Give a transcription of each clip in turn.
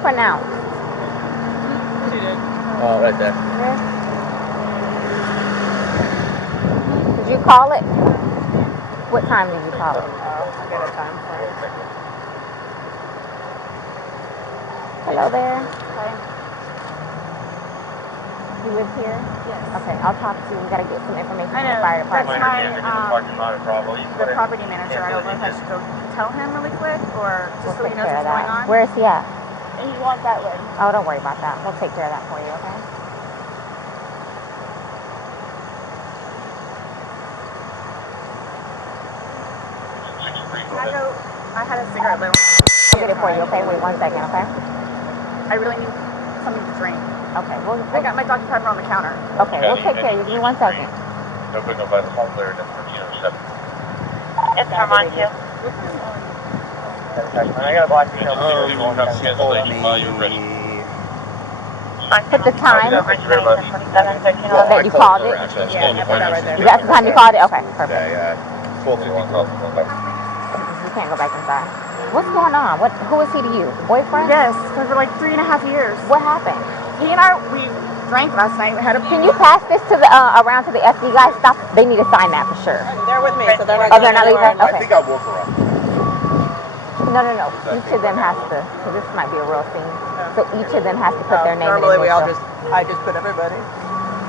pronounce? She did. Oh, right there. Did you call it? What time did you call it? I'll get a time for it. Hello there. Okay. You live here? Yes. Okay, I'll talk to you. We gotta get some information I from the know. fire That's department. the property manager. I don't know if I should go tell him really quick or just so he knows what's going on. Where is he at? And he wants that way. Oh, don't worry about that. We'll take care of that for you, okay? I had a cigarette lit. I'll get it for you, okay? Wait 1 second, okay? I really need something to drink. Okay, I got my Dr. Pepper on the counter. Okay, we'll take care of you. Give me 1 second. No big no by the home clear, that's for 7. It's Armand too. I got a black detail. Put the time that you called it. Yeah, put that right there. That's the time you called it? Okay, perfect. Yeah, 12:54. You can't go back inside. What's going on? Who is he to you? Boyfriend? Yes, for like 3.5 years. What happened? He and I, we drank last night. We had a. Can you pass this to the around to the FD guys? Stop. They need to sign that for sure. They're with me, so they're not. Oh, they're not leaving? I Okay. think I woke her up. No. Each of them has to, because this might be a real scene. So each of them has to put their name Normally in we all initial. I just put everybody.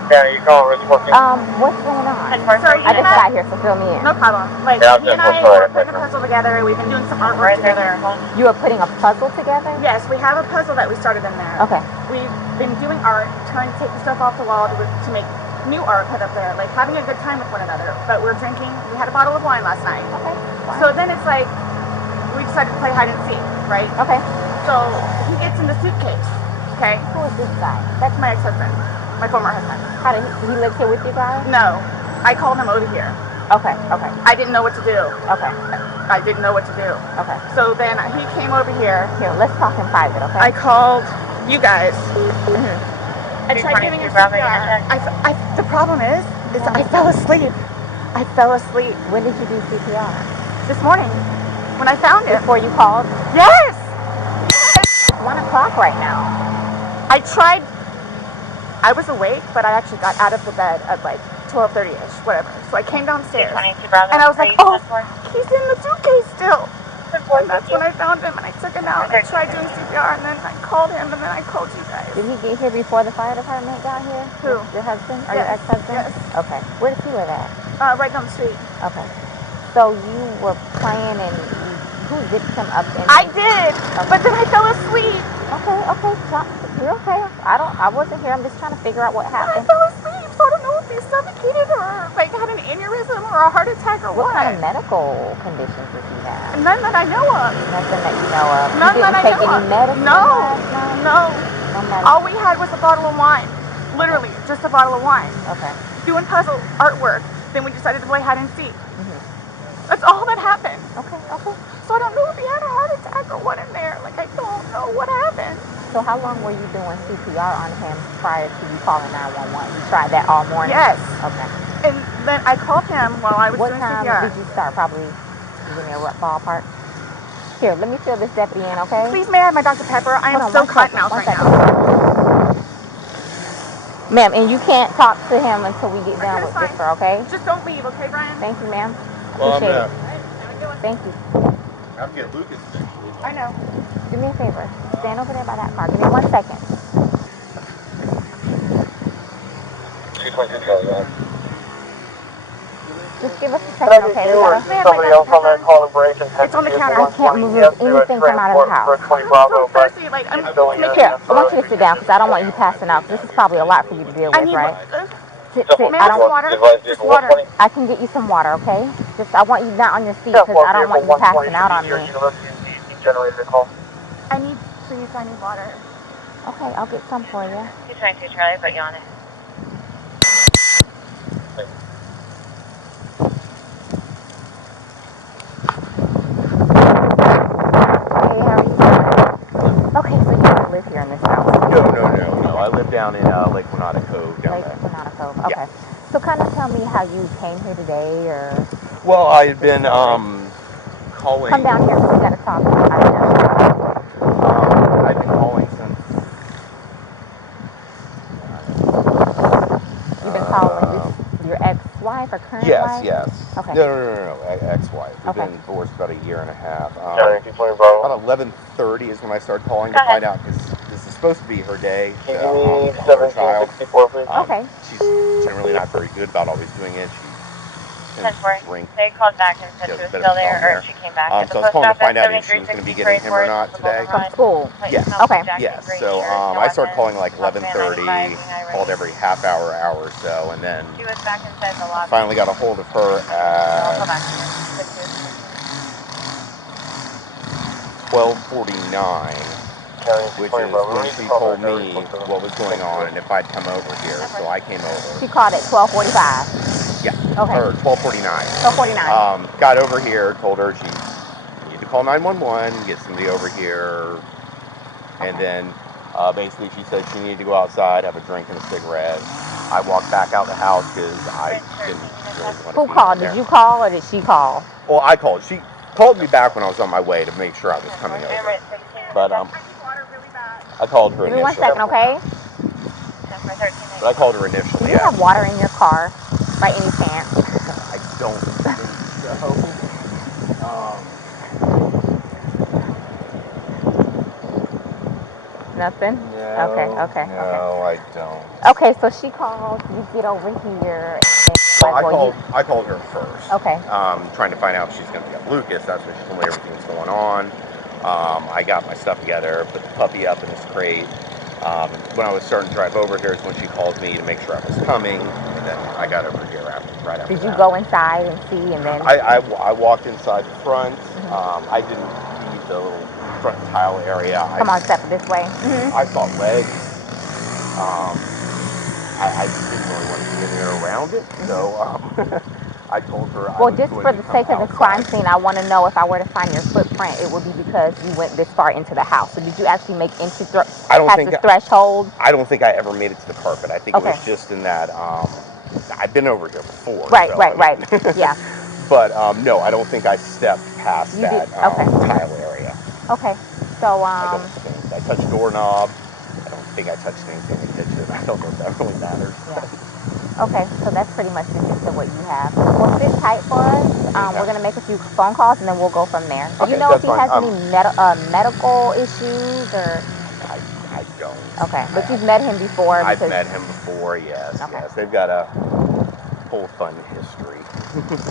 Yeah, you call her, it's working. What's going on? So I just got here, so fill me in. No problem. Like, Yeah, he and I were putting a puzzle together. We've been doing some artwork together. You are putting a puzzle together? Yes, we have a puzzle that we started in there. Okay. We've been doing art, trying to take the stuff off the wall to make new art put up there, like having a good time with one another. But we're drinking. We had a bottle of wine last night. Okay. So then it's like, we decided to play hide and seek, right? Okay. So he gets in the suitcase, okay? Who is this guy? That's my ex-husband, my former husband. How did he live here with you guys? No, I called him over here. Okay. I didn't know what to do. Okay. I didn't know what to do. Okay. So then he came over here. Here, let's talk in private, okay? I called you guys. Mm-hmm. I tried giving him CPR. The problem is I fell asleep. I fell asleep. When did you do CPR? This morning, when I found it. Before you called? Yes! It's 1 o'clock right now. I tried. I was awake, but I actually got out of the bed at like 12:30ish, whatever. So I came downstairs, and I was like, oh, he's in the suitcase still. And that's when I found him, and I took him out, and I tried doing CPR, and then I called him, and then I called you guys. Did he get here before the fire department got here? Who? Your husband? Or Yes. your ex-husband? Yes. Okay. Where does he live at? Right down the street. Okay. So you were playing and who zipped him up? I did, but then I fell asleep. Okay. You're okay. I wasn't here. I'm just trying to figure out what I happened. fell asleep, so I don't know if he suffocated or like had an aneurysm or a heart attack or What what. kind of medical conditions does he have? None that I know of. Nothing that you know of. None You that I didn't take know any of. medicine No, last night? no. No medicine. All we had was a bottle of wine. Literally, just a bottle of wine. Okay. Doing puzzle artwork. Then we decided to play hide and seek. Mm-hmm. That's all that happened. Okay. So I don't know if he had a heart attack or what in there. Like, I don't know what happened. So how long were you doing CPR on him prior to you calling 911? You tried that all morning? Yes. Okay. And then I called him while I was What doing time CPR. did you start? Probably, give me a rough ballpark. Here, let me fill this deputy in, okay? Please, may I have my Dr. Pepper? I am Hold on, so one cotton second, mouth one right second. now. Ma'am, and you can't talk to him until we get done with that's this, fine. okay? Just don't leave, okay, Brian? Thank you, ma'am. Well, Appreciate I'm it. Thank you. I'll get Lucas eventually. I know. Do me a favor. Stand over there by that car. Give me 1 second. 222 Charlie. Just give us a second, okay? We gotta, Somebody else on that call and break and It's on the counter. I can't move anything from out of the house. I'm so thirsty. Like, I'm Here, I want you to sit down because I don't want you passing out. This is probably a lot for you to deal I with, need right? May I I have don't. water? Just water. I can get you some water, okay? Just I want you not on your feet because I don't want you passing out on me. I need water. Okay, I'll get some for you. 222 Charlie, but you on it. Hey, how are you? Okay, so you don't live here in this house. No. I live down in Lake Winata Cove down Lake there. Winata Cove. Okay. So kind of tell me how you came here today, or Well, I had been calling. come down here. We got to talk. I've been calling ex-wife? yes. Okay. No. Ex-wife. We've Okay. been divorced about a year and a half. County 220 Bravo. About 11:30 is when I started calling Go to find ahead. out, because this is supposed to be her day. Can To, you give me for her child. 1764, please? Okay. She's generally not very good about always doing it. She tends to 10-4. drink. They called back and said She she has was a bit still of a there, problem or there. she came back. At the So I was post calling to office, find out if she was going to be getting him or not today. From school. Yes. Okay. Yes. So I started calling like 11:30, called every half hour or so, and then She was back inside the I lobby. finally got a hold of her Hold at on. 12:49, which is when she told me what was going on and if I'd come over here. So I came over. She called at 12:45. Yeah. Okay. Or 12:49. 12:49. Got over here, told her she needed to call 911, get somebody over here, and then basically she said she needed to go outside, have a drink and a cigarette. I walked back out the house because I didn't really want to Who be called? there. Did you call or did she call? Well, I called. She called me back when I was on my way to make sure I was coming over. But I called her Give me initially. 1 second, okay? But I called her Do initially. you have water in your car by any chance? I don't think so. Nothing? No, Okay. No, I don't. Okay, so she called, you get over here. Well, I called her first. Okay. Trying to find out if she's going to be at Lucas. That's when she told me everything was going on. I got my stuff together, put the puppy up in his crate. When I was starting to drive over here is when she called me to make sure I was coming, and then I got over here right after Did you that. go inside and see and then? I walked inside the front. I didn't see the little front tile area. Come on, step this way. I saw legs. I just didn't really want to be in there around it, so I told her I Well, was just going for to the come sake of the crime outside. scene, I want to know if I were to find your footprint, it would be because you went this far into the house. So did you actually make entry past the threshold? I don't think I ever made it to the carpet. I think it was just in that. I've been over here before. Right. Yeah. But no, I don't think I stepped past that tile area. Okay. So I don't think I touched doorknob. I don't think I touched anything in the kitchen. I don't know if that really matters. Yeah. Okay, so that's pretty much the gist of what you have. Well, sit tight for us. We're going to make a few phone calls, and then we'll go from there. Do you know if he has any medical issues or? I don't. Okay, but you've met him before. I've met him before, yes. Okay. Yes. They've got a whole fun history.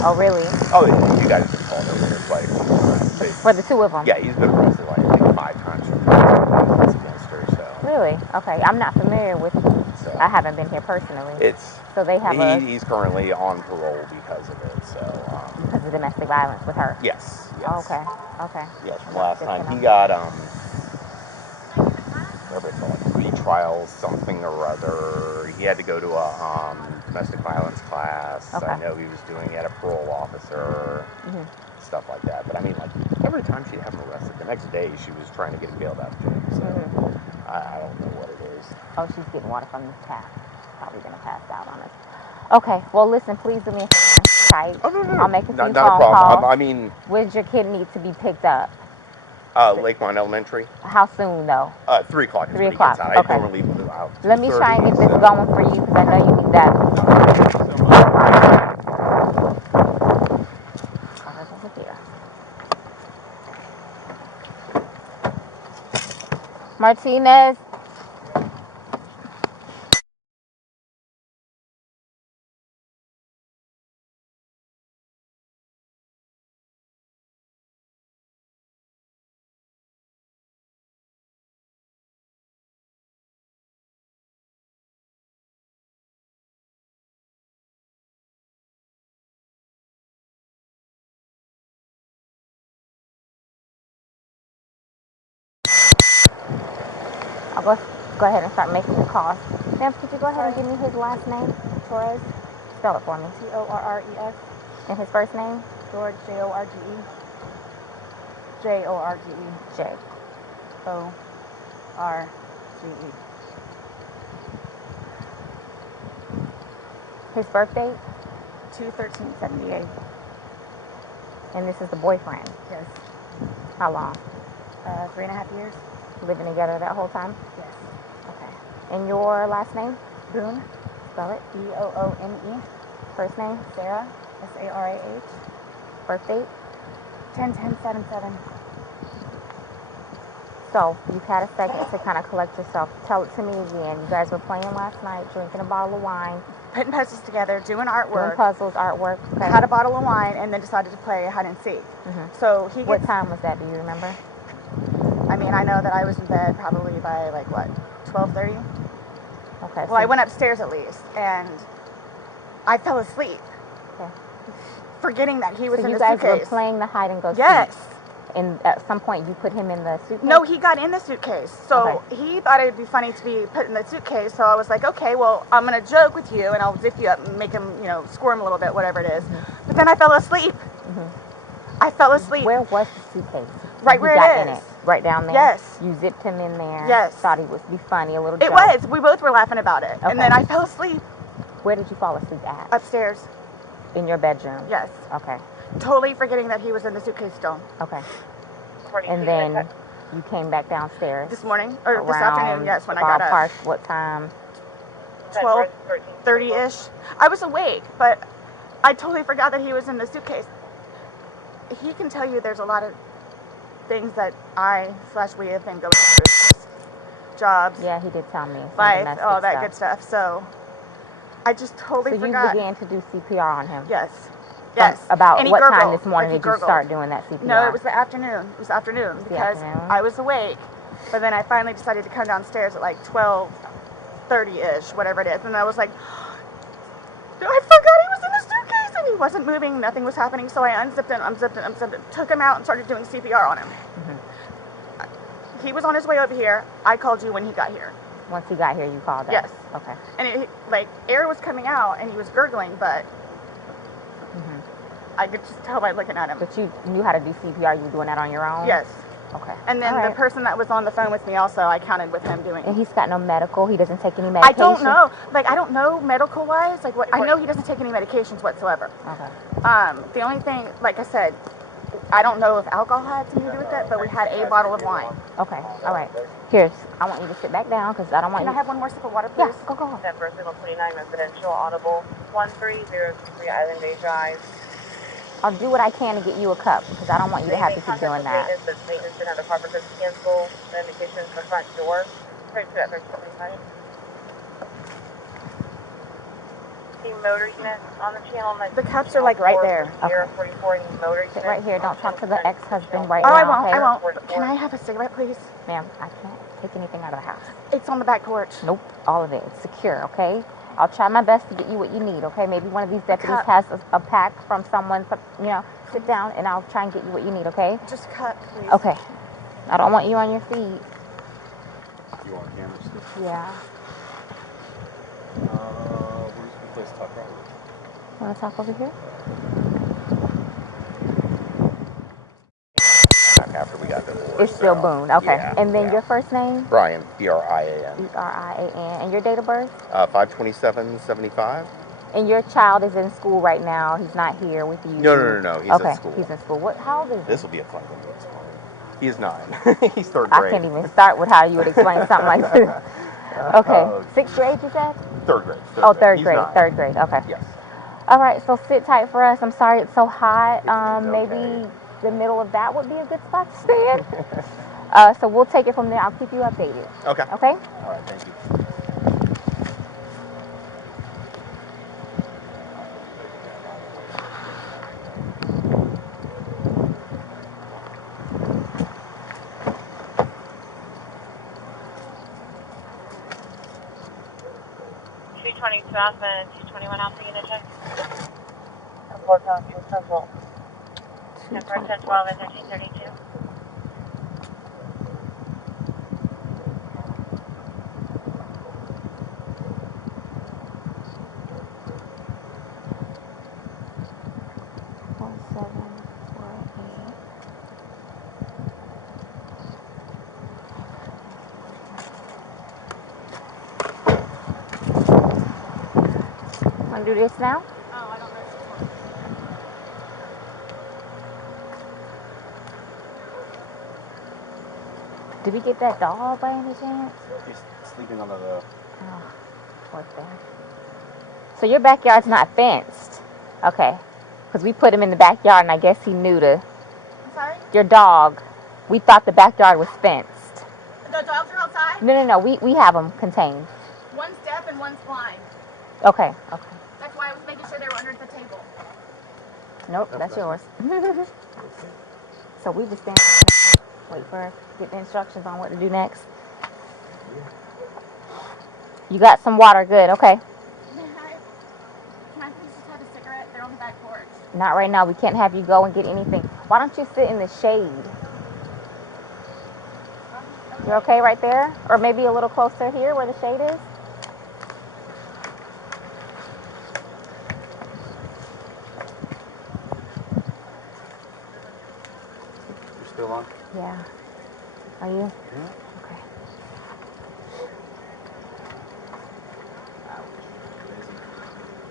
Oh, really? Oh, yeah. You guys have called over here quite a few times. For the two of them? Yeah, he's been arrested like I think 5 times for against her, so. Really? Okay, I'm not familiar with. So, I haven't been here personally. So they have he's currently on parole because of it. So because of domestic violence with her. Yes. Oh, okay. Yes. Last time he got whatever it's called, like retrial something or other. He had to go to a domestic violence class. Okay. I know he was doing it. A parole officer. Stuff like that. But I mean, like every time she'd have him arrested, the next day she was trying to get him bailed out of jail. So I don't know what it is. Oh, she's getting water from this tap. Probably gonna pass out on us. Okay, well listen, please do me a favor. Tight. Oh, no. I'll make a few phone not a problem. calls. I mean, where's your kid need to be picked up? Lakeline Elementary. How soon though? 3 o'clock is 3 when he gets o'clock. out. Okay. I normally leave out. Let me try and get this going for you because I know you need that. Martinez. I'll go ahead and start making the calls. Ma'am, could you go ahead and give me his last name? Torres. Spell it for me. Torres. And his first name? George, Jorge. Jorge. J. Orge. His birth date? 2/13/78. And this is the boyfriend? Yes. How long? 3.5 years. Living together that whole time? Yes. Okay. And your last name? Boone. Spell it. Boone. First name? Sarah. SARAH. Birth date? 10/10/77. So, you've had a second to kind of collect yourself. Tell it to me again. You guys were playing last night, drinking a bottle of wine. Putting puzzles together, doing Doing artwork. puzzles, artwork. Okay. Had a bottle of wine and then decided to play hide and seek. So he gets... What time was that? Do you remember? I mean, I know that I was in bed probably by like, what, 12:30? Okay. Well, I went upstairs at least, and I fell asleep. Okay. Forgetting that he was in the suitcase. So you guys were suitcase. playing the hide and go seek. Yes. And at some point you put him in the suitcase? No, he got in the suitcase. So he thought it'd be funny to be put in the suitcase. So I was like, okay, well, I'm going to joke with you and I'll zip you up and make him, you know, squirm a little bit, whatever it is. But then I fell asleep. I fell asleep. Where was the suitcase? Right where it is. In it? Right down there? Yes. You zipped him in there? Yes. Thought it would be funny, a little joke. It was. We both were laughing about it. And then I fell asleep. Where did you fall asleep at? Upstairs. In your bedroom? Yes. Okay. Totally forgetting that he was in the suitcase still. Okay. And then you came back downstairs? This morning? Or this afternoon, yes, when I got up. Ballpark, what time? 12:30-ish. I was awake, but I totally forgot that he was in the suitcase. He can tell you there's a lot of things that we have been going through. Jobs. Yeah, he did tell me. Life, all that good stuff. So I just totally forgot. So you began to do CPR on him? Yes. Yes. About what time this morning did you start doing that CPR? No, it was the afternoon. It was afternoon because I was awake, but then I finally decided to come downstairs at like 12:30-ish, whatever it is, and I was like, I forgot he was in the suitcase, and he wasn't moving, nothing was happening, so I unzipped it, took him out and started doing CPR on him. He was on his way over here. I called you when he got here. Once he got here, you called us? Yes. Okay. And like air was coming out, and he was gurgling, but I could just tell by looking at him. But you knew how to do CPR. You were doing that on your own? Yes. Okay. And then the person that was on the phone with me also, I counted with him doing. And he's got no medical? He doesn't take any medication? I don't know. Like, I don't know medical-wise. Like, what I know he doesn't take any medications whatsoever. Okay. The only thing, like I said, I don't know if alcohol had something to do with it, but we had a bottle of wine. Okay. All right. Here's, I want you to sit back down because I don't want Can I have one more sip of water, please? Yeah, go. Denver, Signal 29, residential, audible, 13023 Island Bay Drive. I'll do what I can to get you a cup because I don't want you to have to keep doing that. Maintenance and other properties cancel the indications in the front door. Right to that 1325. The motor unit on the channel. The cups are like right there. Okay. 44 motor Sit right here. Don't talk to the ex-husband right now. Oh, I won't. But can I have a cigarette, please? Ma'am, I can't take anything out of the house. It's on the back porch. Nope, all of it. It's secure, okay? I'll try my best to get you what you need, okay? Maybe one of these deputies has a pack from someone, you know, sit down and I'll try and get you what you need, okay? Just cut, please. Okay. I don't want you on your feet. You want cameras? Yeah. Where's a good place to talk about? Want to talk over here? After we got divorced. It's still Boone, okay. Yeah, and then your first name? Brian, B-R-I-A-N. B-R-I-A-N. And your date of birth? 5/27/75. And your child is in school right now. He's not here with you. No. He's in school. He's in school. How old is he? This will be a fun one to explain. He is 9. He's third grade. I can't even start with how you would explain something like this. Okay. Sixth grade, you said? Third grade. Third grade. Third grade. Okay. Yes. All right. So sit tight for us. I'm sorry it's so hot. Maybe the middle of that would be a good spot to stay in. So we'll take it from there. I'll keep you updated. Okay. Okay? All right. Thank you. Alpha and 221 Alpha unit check. 4 Falcon Central. Denver 1012 and 1332. Do this now? Oh, I don't know. Did we get that dog by any chance? He's sleeping under the... Oh, poor thing. So your backyard's not fenced? Okay. Because we put him in the backyard, and I guess he knew to. I'm sorry? Your dog. We thought the backyard was fenced. The dogs are outside? No. We have them contained. One's deaf and one's blind. Okay. That's why I was making sure they were under the table. Nope, that's yours. So we just wait for get the instructions on what to do next. You got some water, good, okay. Can I please just have a cigarette? They're on the back porch. Not right now, we can't have you go and get anything. Why don't you sit in the shade? You're okay right there? Or maybe a little closer here where the shade is? You're still on? Yeah. Are you? Yeah. Okay.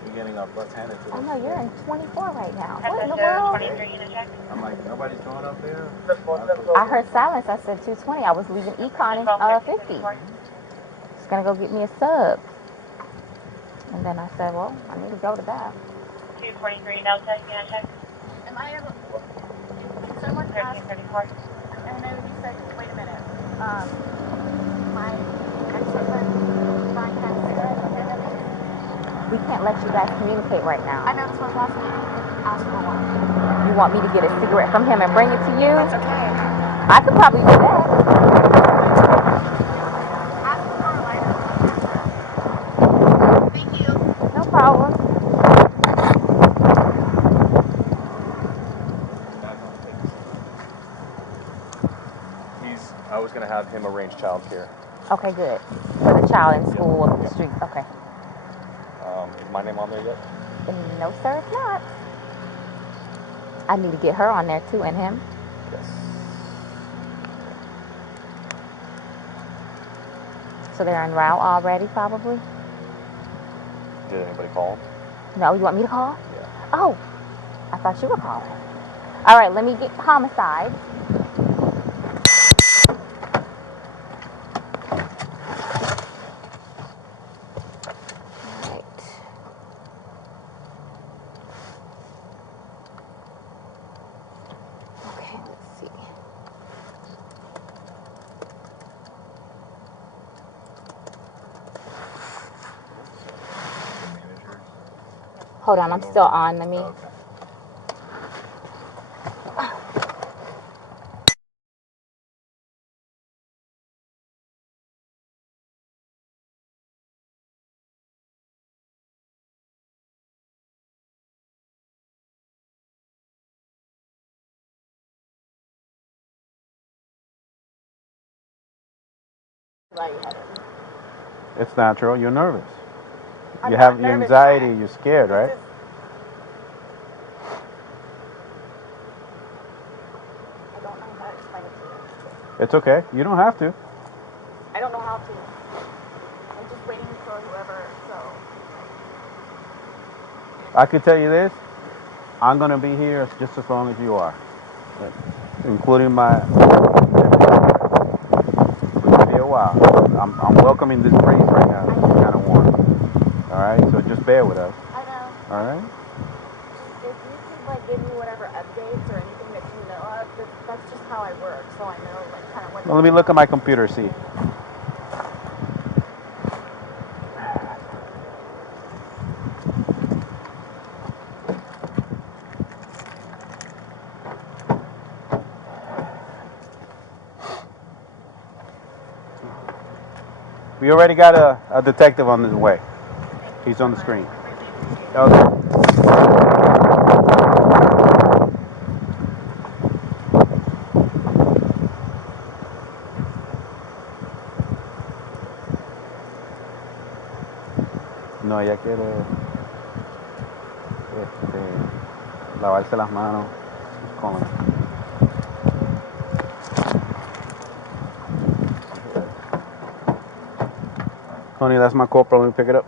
You're getting our butts handed to us. Oh no, you're in 24 right now. What in the world? 23 unit check. I'm like, nobody's going up there? I heard silence. I said 220. I was leaving Econ in 50. Just gonna go get me a sub. And then I said, well, I need to go to that. 243 Delta unit check. Am I able? Did someone ask? 1334. And then you said, wait a minute. My ex-husband buying that cigarette. We can't let you guys communicate right now. I know that's what I was asking. Ask for one. You want me to get a cigarette from him and bring it to you? That's okay. I could probably do that. Ask for a lighter. Thank you. No problem. I was going to have him arrange childcare. Okay, good. For the child in school up the street. Okay. Is my name on there yet? No, sir, it's not. I need to get her on there too, and him. Yes. So they're en route already, probably? Did anybody call him? No, you want me to call? Yeah. Oh, I thought you were calling. All right, let me get homicide. All right. Okay, let's see. Hold on, I'm still on. Let me. Okay. It's natural. You're nervous. I'm You not have your nervous, anxiety. Brian. You're scared, right? I don't know how to explain it to you. It's okay. You don't have to. I don't know how to. I'm just waiting for whoever, so. I could tell you this. I'm going to be here just as long as you are. Including my... It's going to be a while. I'm welcoming this breeze right now. It's kind of warm. All right? So just bear with us. I know. All right? If you could, like, give me whatever updates or anything that you know of, that's just how I work, so I know, like, kind of what... Well, let me look at my computer, see. We already got a detective on his way. He's on the screen. Okay. No, ella quiere lavarse las manos con... Honey, that's my corporal. Let me pick it up.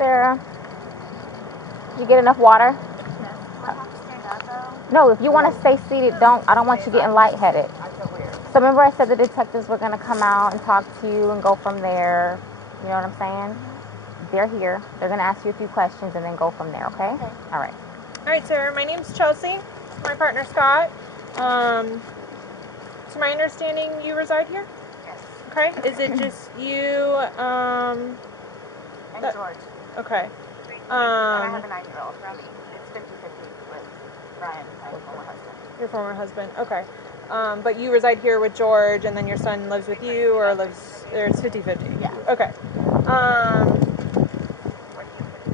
Sarah? You get enough water? Yes. Do I have to stand up though? No, if you want to stay seated, don't. I don't want you getting lightheaded. I feel weird. So remember I said the detectives were going to come out and talk to you and go from there. You know what I'm saying? They're here. They're going to ask you a few questions and then go from there, okay? All right. All right, Sarah. My name's Chelsea. My partner, Scott. To my understanding, you reside here? Yes. Okay. Is it just you, And George. Okay. And I have a 9-year-old from me. It's 50-50 with Brian, my former husband. Your former husband. Okay. But you reside here with George, and then your son lives with you, or it's 50-50? Yeah. Okay.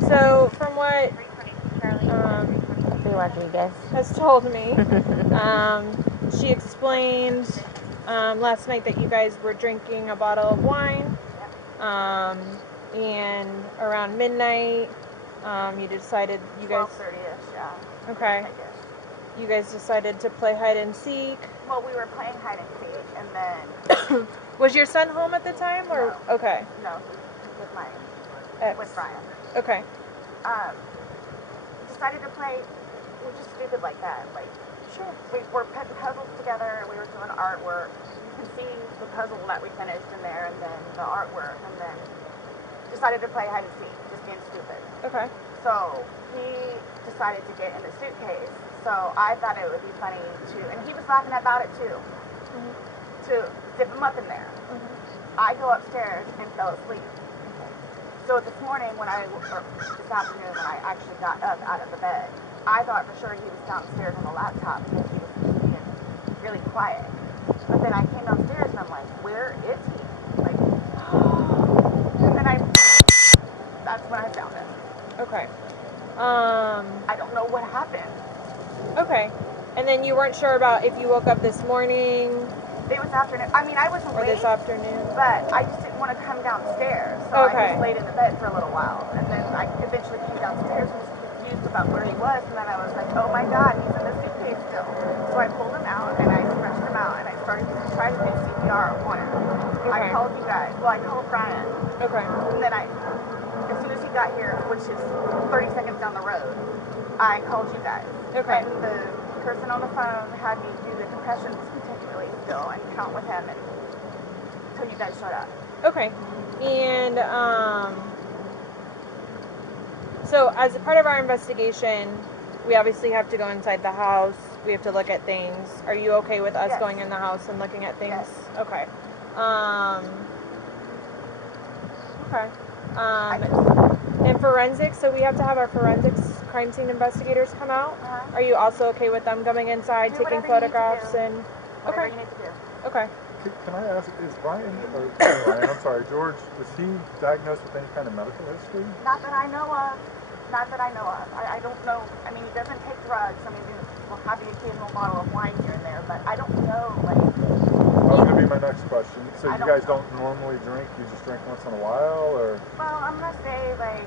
So from what Rodriguez has told me, she explained last night that you guys were drinking a bottle of wine, and around midnight, you decided you guys... 12:30ish, yeah. Okay. You guys decided to play hide and seek. Well, we were playing hide and seek, and then... Was your son home at the time, or... No. Okay. No, with my... Ex. With Brian. Okay. Decided to play... We're just stupid like that. Like, Sure. we were putting puzzles together, and we were doing artwork. You can see the puzzle that we finished in there, and then the artwork, and then decided to play hide and seek, just being stupid. Okay. So he decided to get in the suitcase. So I thought it would be funny to, and he was laughing about it too, to dip him up in there. I go upstairs and fell asleep. So this morning or this afternoon when I actually got up out of the bed, I thought for sure he was downstairs on the laptop because he was being really quiet. But then I came downstairs and I'm like, where is he? Like, and then that's when I found him. Okay. I don't know what happened. Okay. And then you weren't sure about if you woke up this morning It was afternoon. I mean, I was or awake, this afternoon. but I just didn't want to come downstairs. So Okay. I just laid in the bed for a little while. And then I eventually came downstairs and was confused about where he was. And then I was like, oh my God, he's in the suitcase still. So I pulled him out and I stretched him out and I started to try to do CPR on him. I Okay. called you guys. Well, I called Brian. Okay. And then as soon as he got here, which is 30 seconds down the road, I called you guys. Okay. And the person on the phone had me do the concussions continually still and count with him until you guys showed up. Okay. And so as a part of our investigation, we obviously have to go inside the house. We have to look at things. Are you okay with us Yes. going in the house and looking at things? Yes. Okay. Okay. And forensics, so we have to have our forensics crime scene investigators come out. Are you also okay with them coming inside, Do taking whatever you need to photographs do. and... Whatever Okay. you need to do. Okay. Can I ask, is Brian, I'm sorry, George, was he diagnosed with any kind of medical history? Not that I know of. Not that I know of. I don't know. I mean, he doesn't take drugs. I mean, we'll have the occasional bottle of wine here and there, but I don't know, like... That was going to be my next question. So I you guys don't normally drink? You just drink once in a while, or? Well, I'm going to say, like,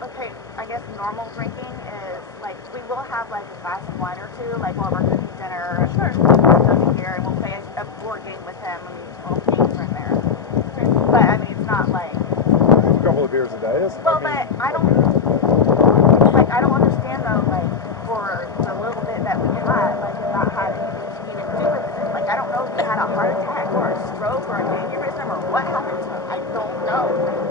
okay, I guess normal drinking is, like, we will have, like, a glass of wine or two, like, while we're cooking dinner. Sure. Over here, and we'll play a board game with him, and little games are in there. Okay. But, I mean, it's not, like... A couple of beers a day? Well, but I don't understand, though, like, for the little bit that we had, like, not had anything to even do with it. Like, I don't know if he had a heart attack or a stroke or an aneurysm or what happened to him. I don't know.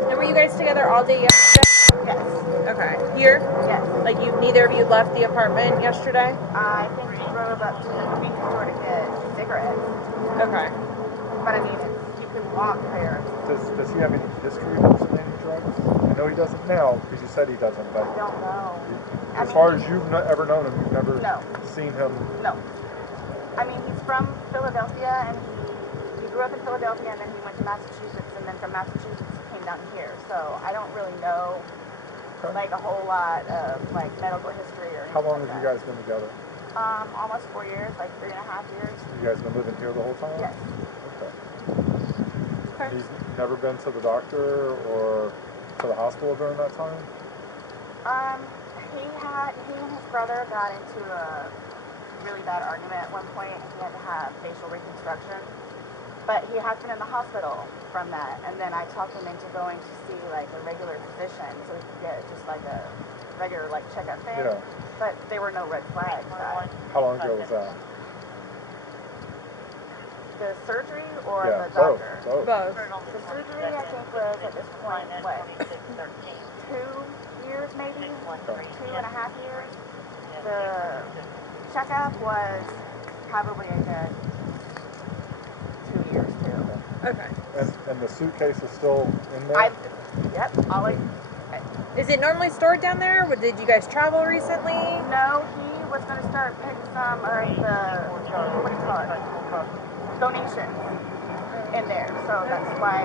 And were you guys together all day yesterday? Yes. Okay. Here? Yes. Like neither of you left the apartment yesterday? I think he drove up to the convenience store to get cigarettes. Okay. But, I mean, you can walk there. Does he have any history of using any drugs? I know he doesn't now, because you said he doesn't, but... I don't know. As far as you've ever known him, you've never seen him... No. I mean, he's from Philadelphia, and he grew up in Philadelphia, and then he went to Massachusetts, and then from Massachusetts he came down here. So I don't really know, like, a whole lot of, like, medical history or anything. How long like have you guys been together? Almost 4 years, like 3.5 years. You guys been living here the whole time? Yes. Okay. Okay. He's never been to the doctor or to the hospital during that time? He and his brother got into a really bad argument at one point, and he had to have facial reconstruction. but he has been in the hospital from that. And then I talked him into going to see like a regular physician so he could get just like a regular like checkup thing. Yeah. But there were no red flags. How long ago was that? The surgery or Yeah, the doctor? both. Both. The surgery I think was at this point what? 2 years maybe? 2.5 years. The checkup was probably a good 2 years too. Okay. And the suitcase is still in there? Yep. Is it normally stored down there? Did you guys travel recently? No, he was going to start putting some of the, what do you call it, donations in there. So that's why.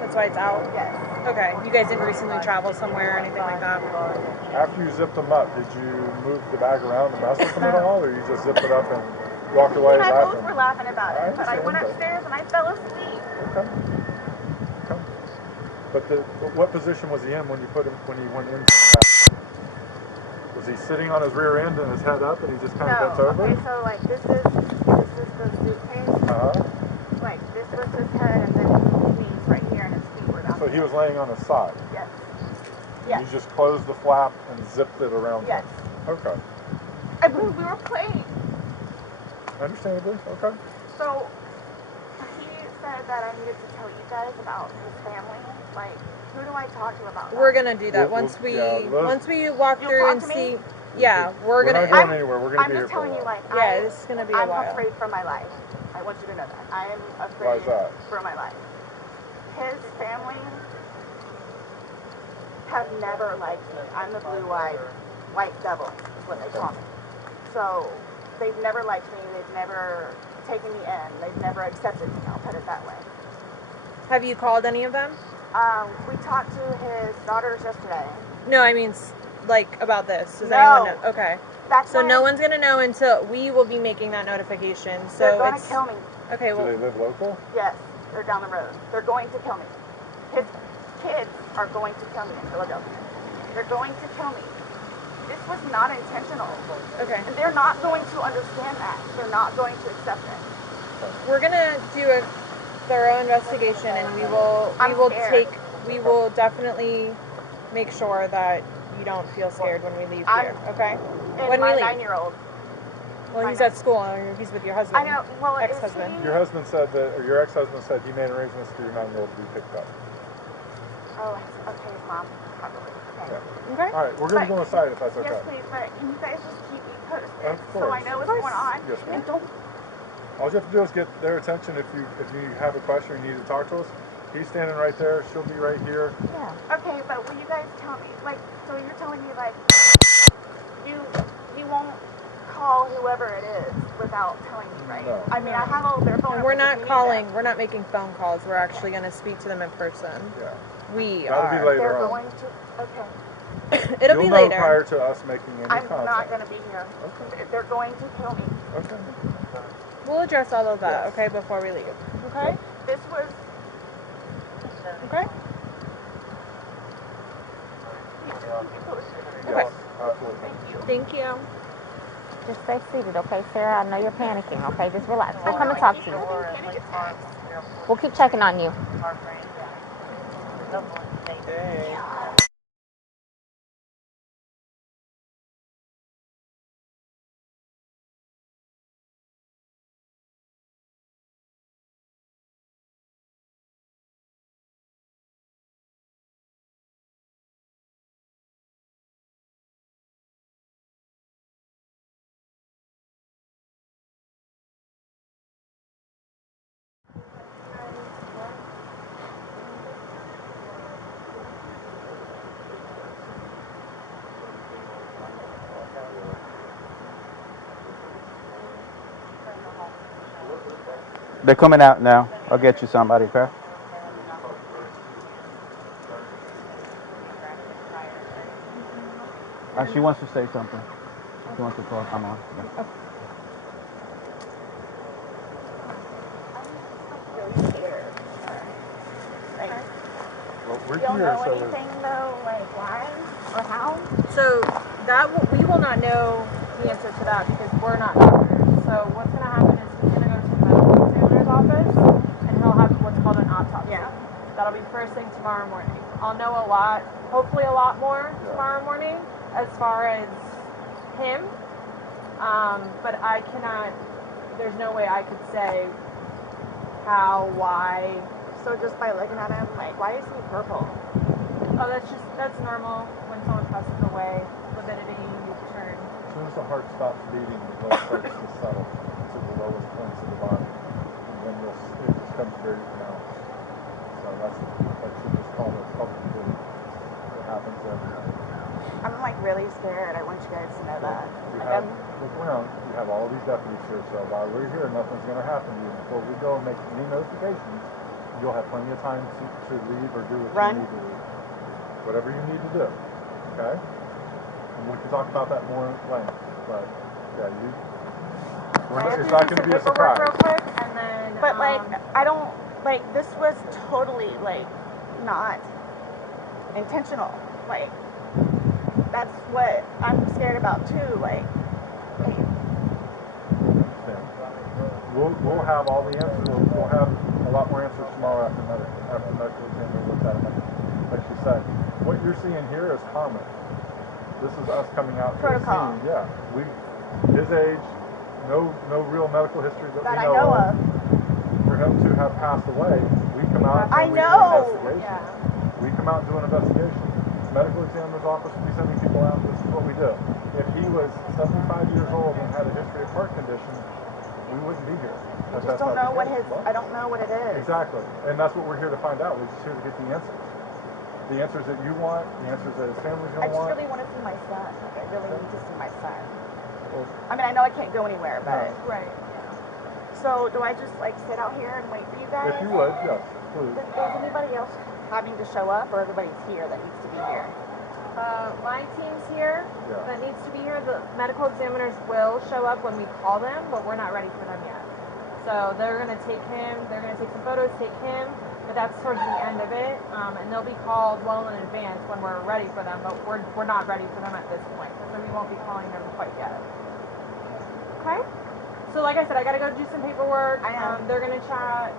That's why it's out? Yes. Okay. You guys didn't recently travel somewhere or anything like that? After you zipped them up, did you move the bag around and mess with them at all, or you just zipped it up and walked away And I laughing? both were laughing about it, but I went upstairs and I fell asleep. Okay. But what position was he in when you put him when he went in? Was he sitting on his rear end and his head up, and he just kind of bent over? Okay, so like this is the suitcase. Like this was his head, and then his knees right here, and his feet were down. So he was laying on his side. Yes. Yes. You just closed the flap and zipped it around. Yes. Him. Okay. I believe we were playing. Understandably. Okay. So he said that I needed to tell you guys about his family. Like, who do I talk to about that? We're gonna do that once we walk through and see. Yeah, we're not gonna. going anywhere. We're gonna be here just telling for a you, while. like, Yeah, this is gonna be a while. I'm afraid for my life. I want you to know that. I am afraid Why is that? for my life. His family have never liked me. I'm the blue-eyed white devil, is what they call me. So they've never liked me. They've never taken me in. They've never accepted me. I'll put it that way. Have you called any of them? We talked to his daughters yesterday. No, I mean, like, about this. Does No. anyone know? Okay. That's So why no one's gonna know until we will be making that notification. So they're going it's to kill me. okay. Do Well, they live local? Yes, they're down the road. They're going to kill me. His kids are going to kill me in Philadelphia. They're going to kill me. This was not intentional. okay. And they're not going to understand that. They're not going to accept it. We're gonna do a thorough investigation, and we will definitely make sure that you don't feel scared when we leave here. Okay. And When my we leave. 9-year-old. Well, he's at school. He's with your husband. I know. Well, Ex-husband. Your husband said that, or your ex-husband said he made arrangements for your 9-year-old to be picked up. Oh, okay, his mom, probably. Okay. Yeah. Okay. All right, we're going to go inside if that's okay. Yes, please, but can you guys just keep me posted? Of So I course. know what's going on. Yes, ma'am. And don't. All you have to do is get their attention if you have a question or you need to talk to us. He's standing right there. She'll be right here. Yeah. Okay, but will you guys tell me, like, so you're telling me, like, you won't call whoever it is without telling me, right? No. I mean, I have all their phone And we're numbers if not you need calling. them. We're not making phone calls. We're actually gonna speak to them in person. Yeah. We That'll are. be later They're on. going to. Okay. It'll You'll be know later. prior to us making any I'm contact. not going to be here. Okay. They're going to kill me. Okay. We'll address all of that, Yes. okay, before we leave. Okay? This was. Okay? Yes, absolutely. Thank you. Just stay seated, okay, Sarah? I know you're panicking, okay? Just relax. We'll come and talk to you. We'll keep checking on you. They're coming out now. I'll get you somebody, okay? She wants to say something. She wants to talk. I'm on. Yeah. Well, we're You don't here, know so anything though, like why or how? So we will not know the answer to that because we're not doctors. So what's going to happen is he's going to go to the medical examiner's office, and he'll have what's called an autopsy. Yeah. That'll be first thing tomorrow morning. I'll know a lot, hopefully a lot more tomorrow morning as far as him. But I cannot, there's no way I could say how, why. So just by looking at him, like, why is he purple? Oh, that's normal when someone passes away. Lividity turn. As soon as the heart stops beating, the blood starts to settle to the lowest points of the body, and then it just becomes very pronounced. So that's what you just call a public bleed. It happens every night. I'm like really scared. I want you guys to know that. Look around. You have all these deputies here, so while we're here, nothing's going to happen to you. Before we go and make any notifications, you'll have plenty of time to leave or do what you need to do. Whatever you need to do. Okay? And we can talk about that more in length. But yeah, it's not going to be a surprise. Real quick, and then. But like, I don't like. This was totally like not intentional. Like, that's what I'm scared about too. Like, we'll have all the answers. We'll have a lot more answers tomorrow after medical examiner looks at it. Like she said, what you're seeing here is common. This is us coming out to the scene. Yeah, his age, no real medical history that we know of. For him to have passed away, we come out and we do an investigation. Yeah. We come out and do an investigation. Medical examiner's office will be sending people out. This is what we do. If he was 75 years old and had a history of heart condition, we wouldn't be here. I just don't know what I don't know what it is. Exactly. And that's what we're here to find out. We're just here to get the answers. The answers that you want, the answers that his family's going to want. I just really want to see my son. Like, I really need to see my son. Well, I mean, I know I can't go anywhere, but... Right. So, do I just, like, sit out here and wait for you guys? If you would, yes, please. Is anybody else having to show up, or everybody's here that needs to be here? My team's here that needs to be here. The medical examiners will show up when we call them, but we're not ready for them yet. So they're going to take him, they're going to take some photos, take him, but that's towards the end of it. And they'll be called well in advance when we're ready for them, but we're not ready for them at this point. So we won't be calling them quite yet. Okay? So like I said, I got to go do some paperwork. They're going to chat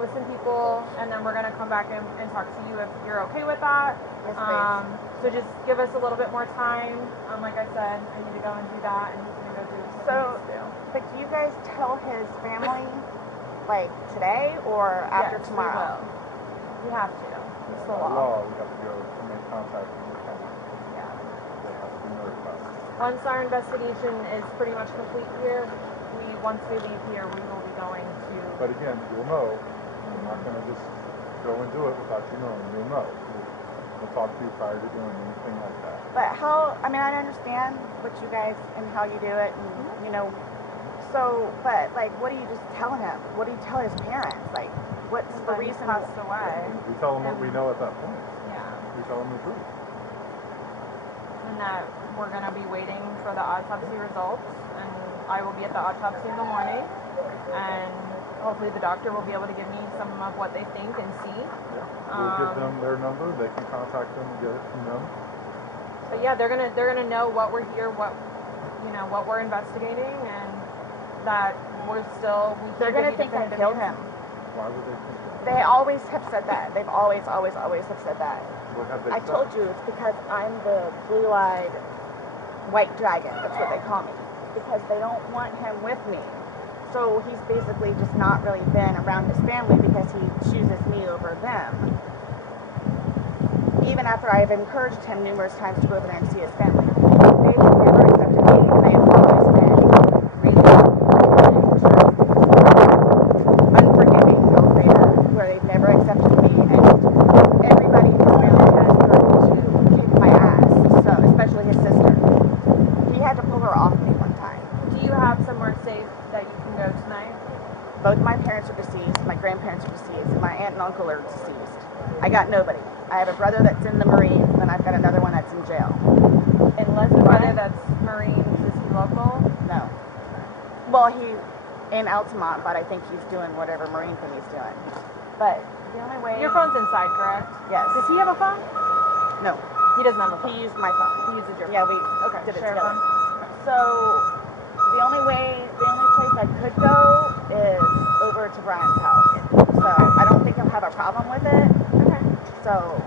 with some people, and then we're going to come back and talk to you if you're okay with that. Yes, please. So just give us a little bit more time. Like I said, I need to go and do that, and he's going to go do what he needs to do. But do you guys tell his family, like, today or after tomorrow? We have to. It's the law. We have to go and make contact with the family. Yeah. They have to be notified. Once our investigation is pretty much complete here, once we leave here, we will be going to... But again, you'll know. We're not going to just go and do it without you knowing. You'll know. We'll talk to you prior to doing anything like that. But how, I mean, I understand what you guys and how you do it, and, you know, so, but, like, what do you just tell him? What do you tell his parents? Like, what's the reason? He passed away. We tell them what we know at that point. Yeah. We tell them the truth. And that we're going to be waiting for the autopsy results, and I will be at the autopsy in the morning, and hopefully the doctor will be able to give me some of what they think and see. Yeah. We'll give them their number. They can contact them and get it from them. But yeah, they're gonna know what we're here, what we're investigating, and that they're gonna think I killed him. Why would they think that? They always have said that. They've always have said that. What have they said? I told you it's because I'm the blue-eyed white dragon. That's what they call me. Because they don't want him with me. So he's basically just not really been around his family because he chooses me over them. Even after I've encouraged him numerous times to go over there and see his family. They've never accepted me, and they've always been really unforgiving, I'll say that, where they've never accepted me, and everybody in his family has tried to kick my ass, so especially his sister. He had to pull her off me one time. Do you have somewhere safe that you can go tonight? Both my parents are deceased, my grandparents are deceased, my aunt and uncle are deceased. I got nobody. I have a brother that's in the Marines, and I've got another one that's in jail. Unless the brother that's Marines, is he local? No. Well, he in Altamont, but I think he's doing whatever Marine thing he's doing. But the only way... Your phone's inside, correct? Yes. Does he have a phone? No. He doesn't have a phone? He used my phone. He uses your phone? Yeah, we did it together. Phone. So, the the only place I could go is over to Brian's house. So I don't think he'll have a problem with it. Okay. So.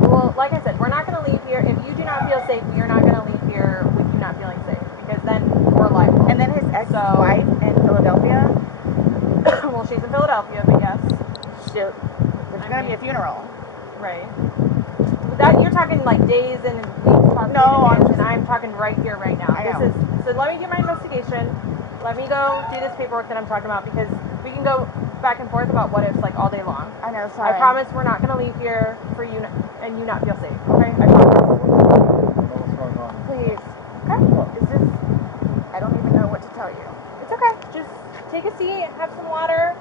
Well, like I said, we're not going to leave here. If you do not feel safe, we are not going to leave here with you not feeling safe, because then we're liable. And then his ex-wife in Philadelphia. Well, she's in Philadelphia, but yes. There's going to be a funeral. Right. That you're talking like days and weeks. No, I'm talking right here, right now. I know. So let me do my investigation. Let me go do this paperwork that I'm talking about, because we can go back and forth about what ifs like all day long. I know, sorry. I promise we're not going to leave here for you and you not feel safe. Okay? I promise. What's going on? Please. Okay. It's just, I don't even know what to tell you. It's okay. Just take a seat, have some water,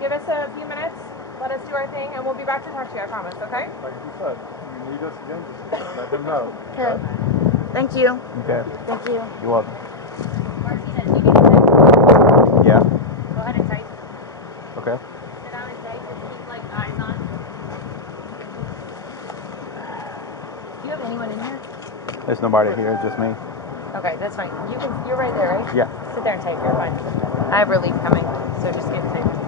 give us a few minutes, let us do our thing, and we'll be back to talk to you, I promise, okay? Like you said, if you need us again, just let them know. Okay. Thank you. Okay. Thank you. You're welcome. Martina, do you need to type? Yeah. Go ahead and type. Okay. Sit down and type. Just keep like eyes on. Do you have anyone in here? There's nobody here, just me. Okay, that's fine. You're right there, right? Yeah. Sit there and type. You're fine. I have relief coming, so just get typing.